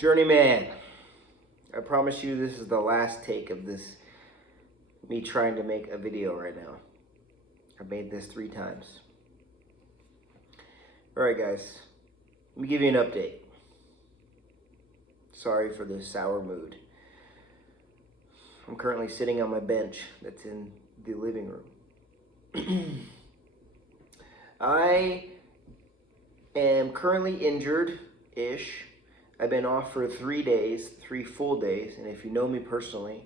Journeyman, I promise you this is the last take of this, me trying to make a video right now. I made this 3 times. Alright guys, let me give you an update. Sorry for the sour mood. I'm currently sitting on my bench that's in the living room. I am currently injured-ish. I've been off for 3 days, 3 full days, and if you know me personally,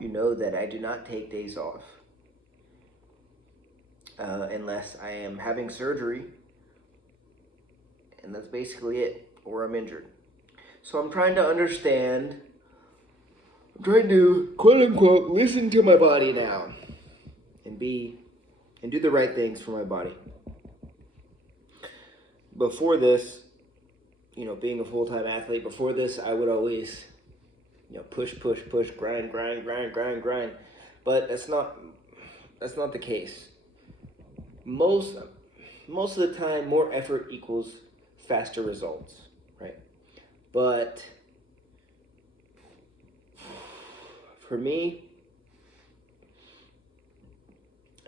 you know that I do not take days off. Unless I am having surgery, and that's basically it, or I'm injured. So I'm trying to understand, I'm trying to, quote unquote, listen to my body now, and do the right things for my body. Before this, you know, being a full-time athlete, before this, I would always, you know, push, grind. But that's not the case. Most of the time, more effort equals faster results, right? But for me,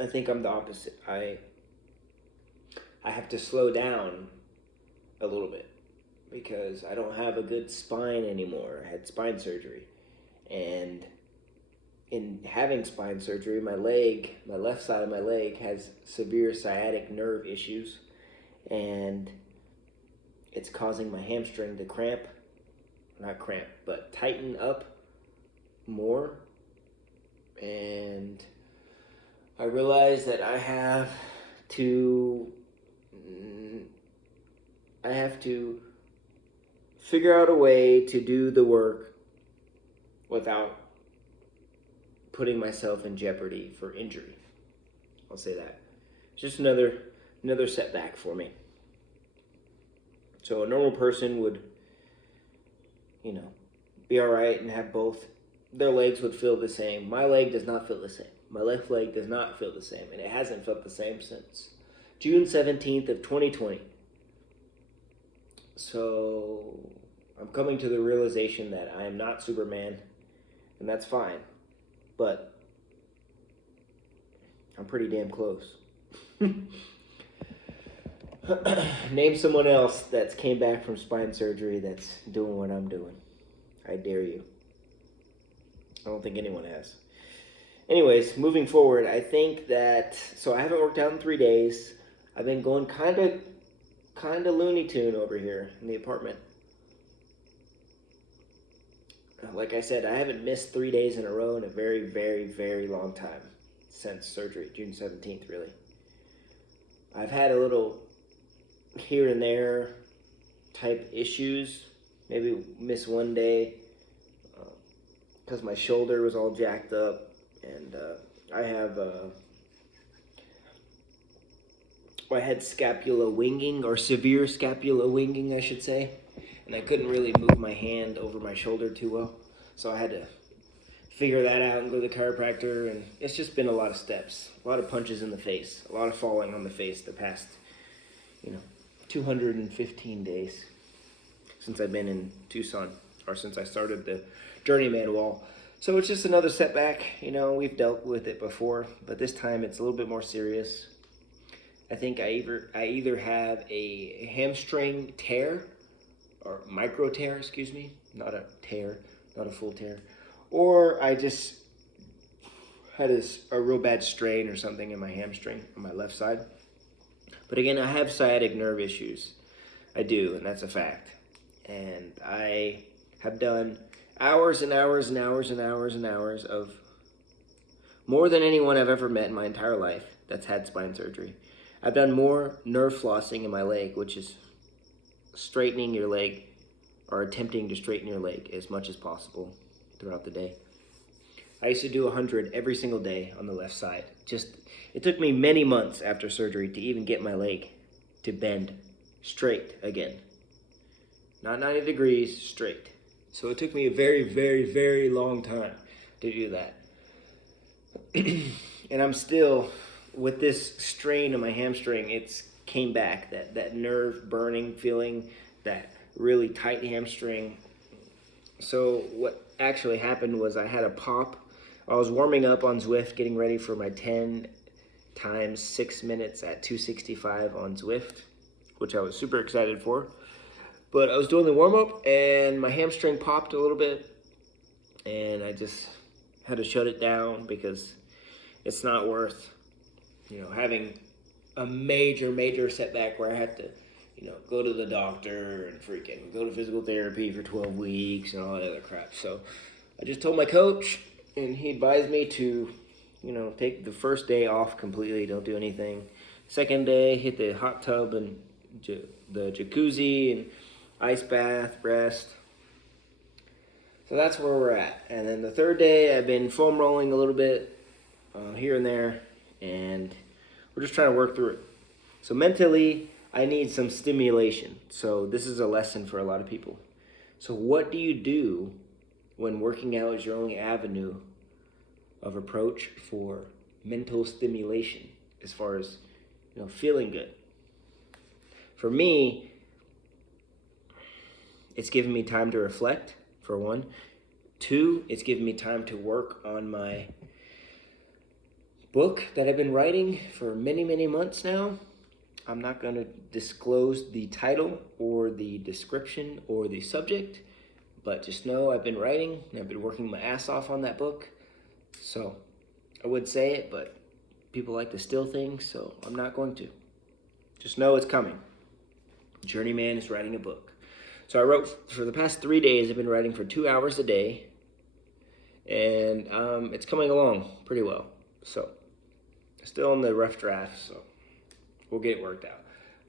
I think I'm the opposite. I have to slow down a little bit, because I don't have a good spine anymore. I had spine surgery, and in having spine surgery, my left side of my leg has severe sciatic nerve issues, and it's causing my hamstring to tighten up more. And I realized that I have to figure out a way to do the work without putting myself in jeopardy for injury. I'll say that. It's just another setback for me. So a normal person would, you know, be all right and have both. Their legs would feel the same. My leg does not feel the same. My left leg does not feel the same, and it hasn't felt the same since June 17th of 2020. So I'm coming to the realization that I am not Superman, and that's fine, but I'm pretty damn close. Name someone else that's came back from spine surgery that's doing what I'm doing. I dare you. I don't think anyone has. Anyways, moving forward, I think that, so I haven't worked out in 3 days. I've been going kind of Looney Tune over here in the apartment. Like I said, I haven't missed 3 days in a row in a very, very, very long time. Since surgery, June 17th, really. I've had a little here and there type issues. Maybe miss 1 day because my shoulder was all jacked up. And I had scapula winging, or severe scapula winging, I should say. And I couldn't really move my hand over my shoulder too well. So I had to figure that out and go to the chiropractor. And it's just been a lot of steps, a lot of punches in the face, a lot of falling on the face the past, 215 days since I've been in Tucson, or since I started the Journeyman wall. So it's just another setback. We've dealt with it before, but this time it's a little bit more serious. I think I either have a hamstring tear, or micro tear, excuse me, not a tear, not a full tear, or I just had a real bad strain or something in my hamstring on my left side. But again, I have sciatic nerve issues. I do, and that's a fact. And I have done hours and hours and hours and hours and hours of more than anyone I've ever met in my entire life that's had spine surgery. I've done more nerve flossing in my leg, which is straightening your leg, or attempting to straighten your leg as much as possible throughout the day. I used to do 100 every single day on the left side. It took me many months after surgery to even get my leg to bend straight again. Not 90 degrees, straight. So it took me a very, very, very long time to do that. And I'm still, with this strain on my hamstring, it's came back, that nerve burning feeling, that really tight hamstring. So what actually happened was I had a pop. I was warming up on Zwift, getting ready for my 10 times 6 minutes at 265 on Zwift, which I was super excited for. But I was doing the warm up and my hamstring popped a little bit, and I just had to shut it down because it's not worth, having a major setback where I had to, go to the doctor and freaking go to physical therapy for 12 weeks and all that other crap. So I just told my coach, and he advised me to, take the first day off completely, don't do anything. Second day, hit the hot tub and the jacuzzi and ice bath, rest. So that's where we're at. And then the third day, I've been foam rolling a little bit here and there, and we're just trying to work through it. So mentally, I need some stimulation. So this is a lesson for a lot of people. So what do you do when working out is your only avenue of approach for mental stimulation as far as, feeling good? For me, it's given me time to reflect, for one. Two, it's given me time to work on my book that I've been writing for many months now. I'm not going to disclose the title or the description or the subject, but just know I've been writing and I've been working my ass off on that book. So I would say it, but people like to steal things, so I'm not going to. Just know it's coming. Journeyman is writing a book. So I wrote for the past 3 days. I've been writing for 2 hours a day, and it's coming along pretty well. So still in the rough draft, so we'll get it worked out.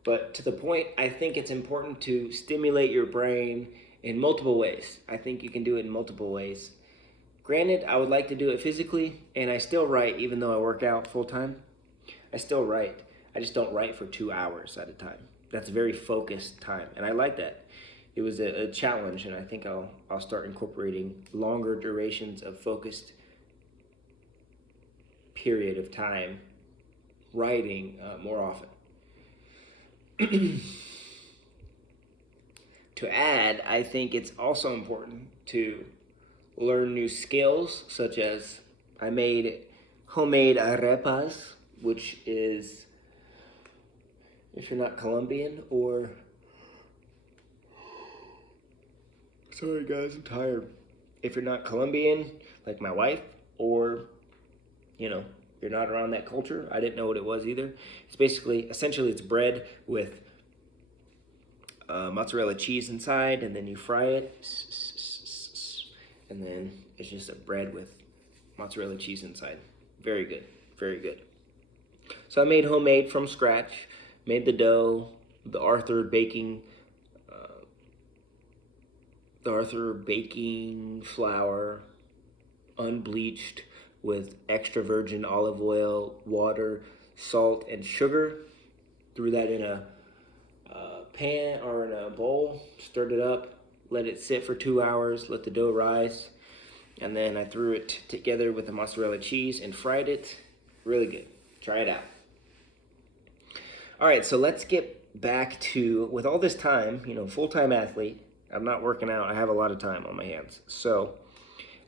But to the point, I think it's important to stimulate your brain in multiple ways. I think you can do it in multiple ways. Granted, I would like to do it physically, and I still write even though I work out full time. I still write. I just don't write for 2 hours at a time. That's very focused time, and I like that. It was a challenge, and I think I'll start incorporating longer durations of focused period of time writing more often. To add, I think it's also important to learn new skills, such as I made homemade arepas, which is, if you're not Colombian, or, sorry guys, I'm tired. If you're not Colombian, like my wife, or, you're not around that culture, I didn't know what it was either. It's essentially it's bread with mozzarella cheese inside, and then you fry it, and then it's just a bread with mozzarella cheese inside. Very good, very good. So I made homemade from scratch, made the dough, the Arthur baking flour, unbleached, with extra virgin olive oil, water, salt, and sugar. Threw that in a pan or in a bowl, stirred it up, let it sit for 2 hours, let the dough rise, and then I threw it together with the mozzarella cheese and fried it. Really good. Try it out. All right, so let's get back to, with all this time, full-time athlete, I'm not working out, I have a lot of time on my hands. So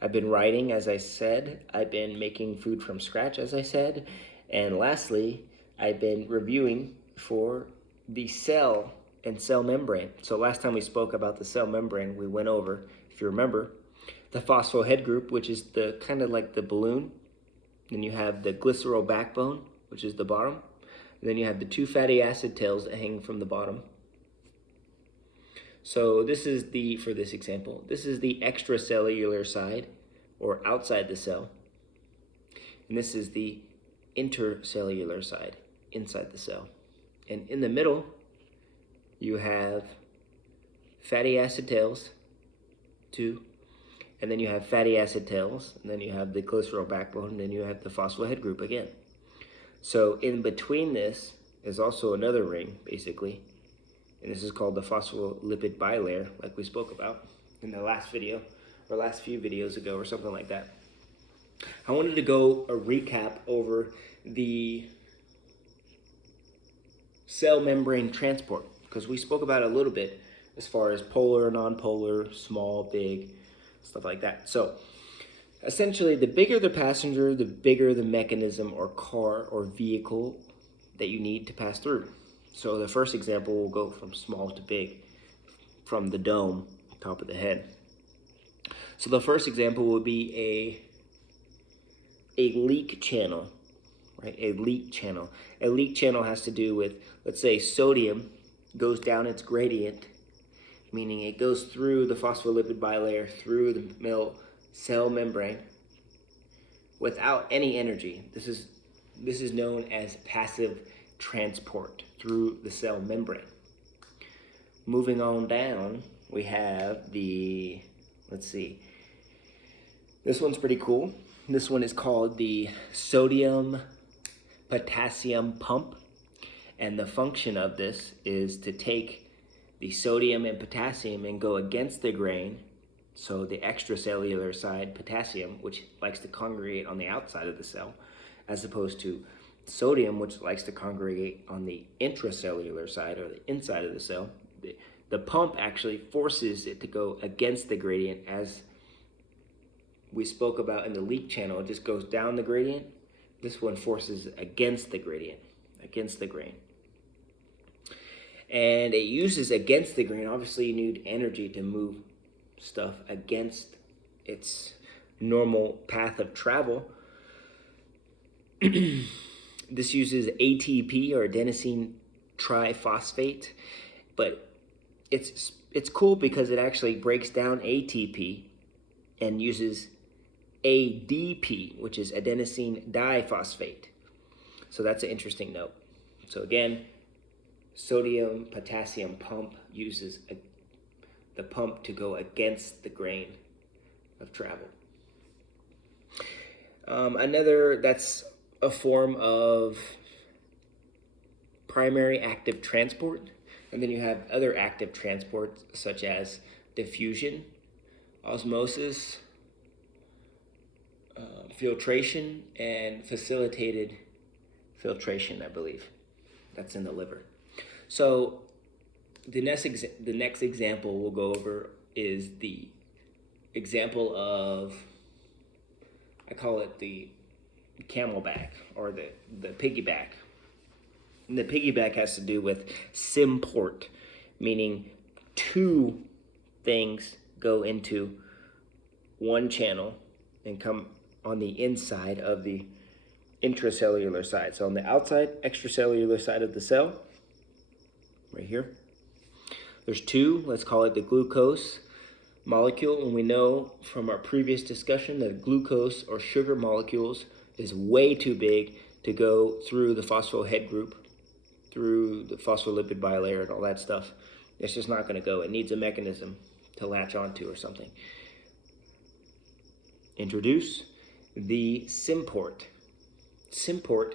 I've been writing, as I said. I've been making food from scratch, as I said. And lastly, I've been reviewing for the cell and cell membrane. So last time we spoke about the cell membrane, we went over, if you remember, the phosphohead group, which is the kind of like the balloon. Then you have the glycerol backbone, which is the bottom. And then you have the 2 fatty acid tails that hang from the bottom. So this is for this example, this is the extracellular side, or outside the cell. And this is the intercellular side, inside the cell. And in the middle, you have fatty acid tails, 2, and then you have fatty acid tails, and then you have the glycerol backbone, and then you have the phosphohead group again. So in between this is also another ring, basically, and this is called the phospholipid bilayer, like we spoke about in the last video, or last few videos ago, or something like that. I wanted to go a recap over the cell membrane transport, because we spoke about it a little bit as far as polar, non-polar, small, big, stuff like that. So essentially, the bigger the passenger, the bigger the mechanism or car or vehicle that you need to pass through. So the first example will go from small to big, from the dome, top of the head. So the first example would be a leak channel, right? A leak channel. A leak channel has to do with, let's say, sodium goes down its gradient, meaning it goes through the phospholipid bilayer, through the cell membrane, without any energy. This is known as passive transport through the cell membrane. Moving on down, we have the, let's see, this one's pretty cool. This one is called the sodium potassium pump, and the function of this is to take the sodium and potassium and go against the grain. So the extracellular side, potassium, which likes to congregate on the outside of the cell, as opposed to sodium, which likes to congregate on the intracellular side or the inside of the cell. The pump actually forces it to go against the gradient, as we spoke about in the leak channel. It just goes down the gradient. This one forces against the gradient, against the grain. And it uses against the grain. Obviously, you need energy to move stuff against its normal path of travel. This uses ATP, or adenosine triphosphate, but it's cool because it actually breaks down ATP and uses ADP, which is adenosine diphosphate. So that's an interesting note. So again, sodium potassium pump uses the pump to go against the grain of travel. That's a form of primary active transport. And then you have other active transport, such as diffusion, osmosis, filtration, and facilitated filtration, I believe. That's in the liver. So the next example we'll go over is the example of, I call it the camelback, or the piggyback. And the piggyback has to do with symport, meaning two things go into one channel and come on the inside of the intracellular side. So on the outside, extracellular side of the cell, right here, there's two, let's call it the glucose molecule. And we know from our previous discussion that glucose or sugar molecules is way too big to go through the phosphohead group, through the phospholipid bilayer and all that stuff. It's just not going to go. It needs a mechanism to latch onto or something. Introduce the symport. Symport,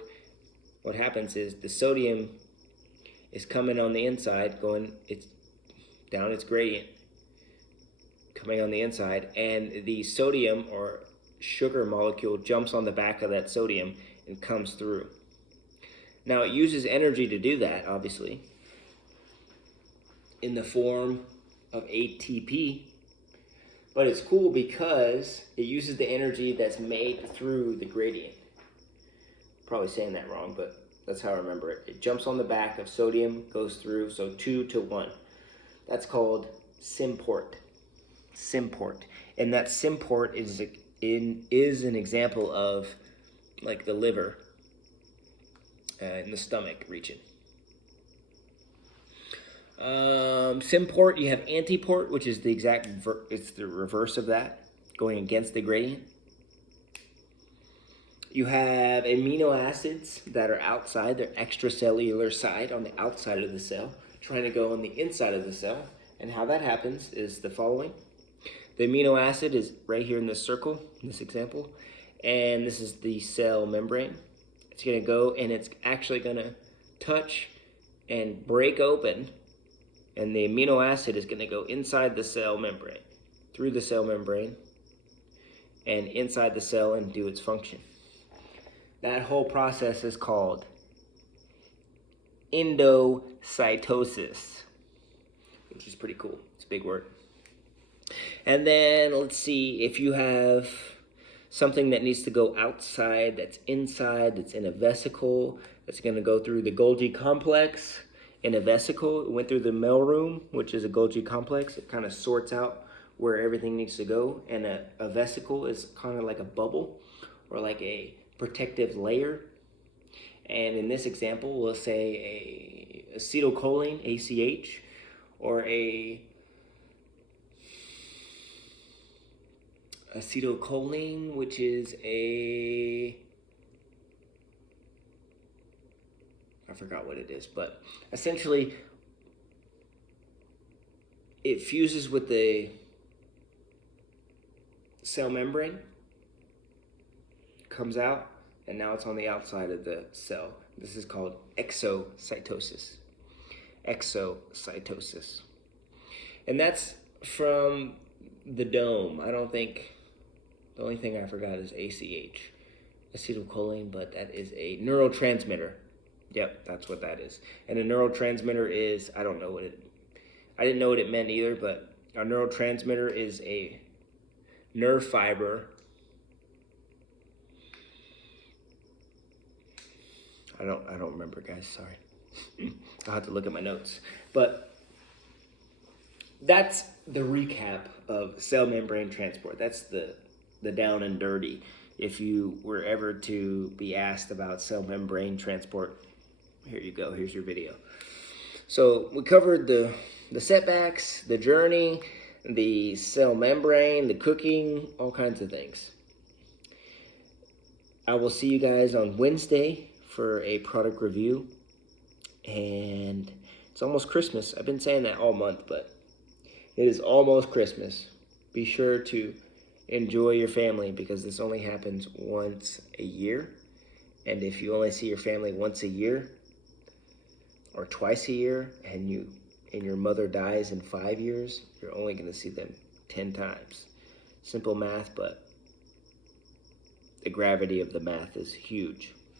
what happens is the sodium is coming on the inside, it's down its gradient, coming on the inside, and the sodium or sugar molecule jumps on the back of that sodium and comes through. Now it uses energy to do that, obviously, in the form of ATP, but it's cool because it uses the energy that's made through the gradient. Probably saying that wrong, but that's how I remember it. It jumps on the back of sodium, goes through, so 2 to 1. That's called symport. Symport. And that symport is an example of like the liver in the stomach region. Symport, you have antiport, which is it's the reverse of that, going against the gradient. You have amino acids that are outside, they're extracellular side, on the outside of the cell, trying to go on the inside of the cell. And how that happens is the following. The amino acid is right here in this circle, in this example, and this is the cell membrane. It's going to go and it's actually going to touch and break open, and the amino acid is going to go inside the cell membrane, through the cell membrane, and inside the cell and do its function. That whole process is called endocytosis, which is pretty cool. It's a big word. And then let's see, if you have something that needs to go outside, that's inside, that's in a vesicle, that's going to go through the Golgi complex in a vesicle. It went through the mailroom, which is a Golgi complex. It kind of sorts out where everything needs to go. And a vesicle is kind of like a bubble or like a protective layer. And in this example, we'll say a acetylcholine, ACH, or a acetylcholine, which is I forgot what it is, but essentially it fuses with the cell membrane, comes out, and now it's on the outside of the cell. This is called exocytosis. Exocytosis. And that's from the dome. I don't think, the only thing I forgot is ACH, acetylcholine, but that is a neurotransmitter. Yep, that's what that is. And a neurotransmitter is, I didn't know what it meant either, but a neurotransmitter is a nerve fiber. I don't remember, guys, sorry. I'll have to look at my notes. But that's the recap of cell membrane transport. That's the down and dirty. If you were ever to be asked about cell membrane transport, here you go, here's your video. So we covered the setbacks, the journey, the cell membrane, the cooking, all kinds of things. I will see you guys on Wednesday for a product review. And it's almost Christmas. I've been saying that all month, but it is almost Christmas. Be sure to enjoy your family because this only happens once a year. And if you only see your family once a year or twice a year and your mother dies in 5 years, you're only going to see them 10 times. Simple math, but the gravity of the math is huge.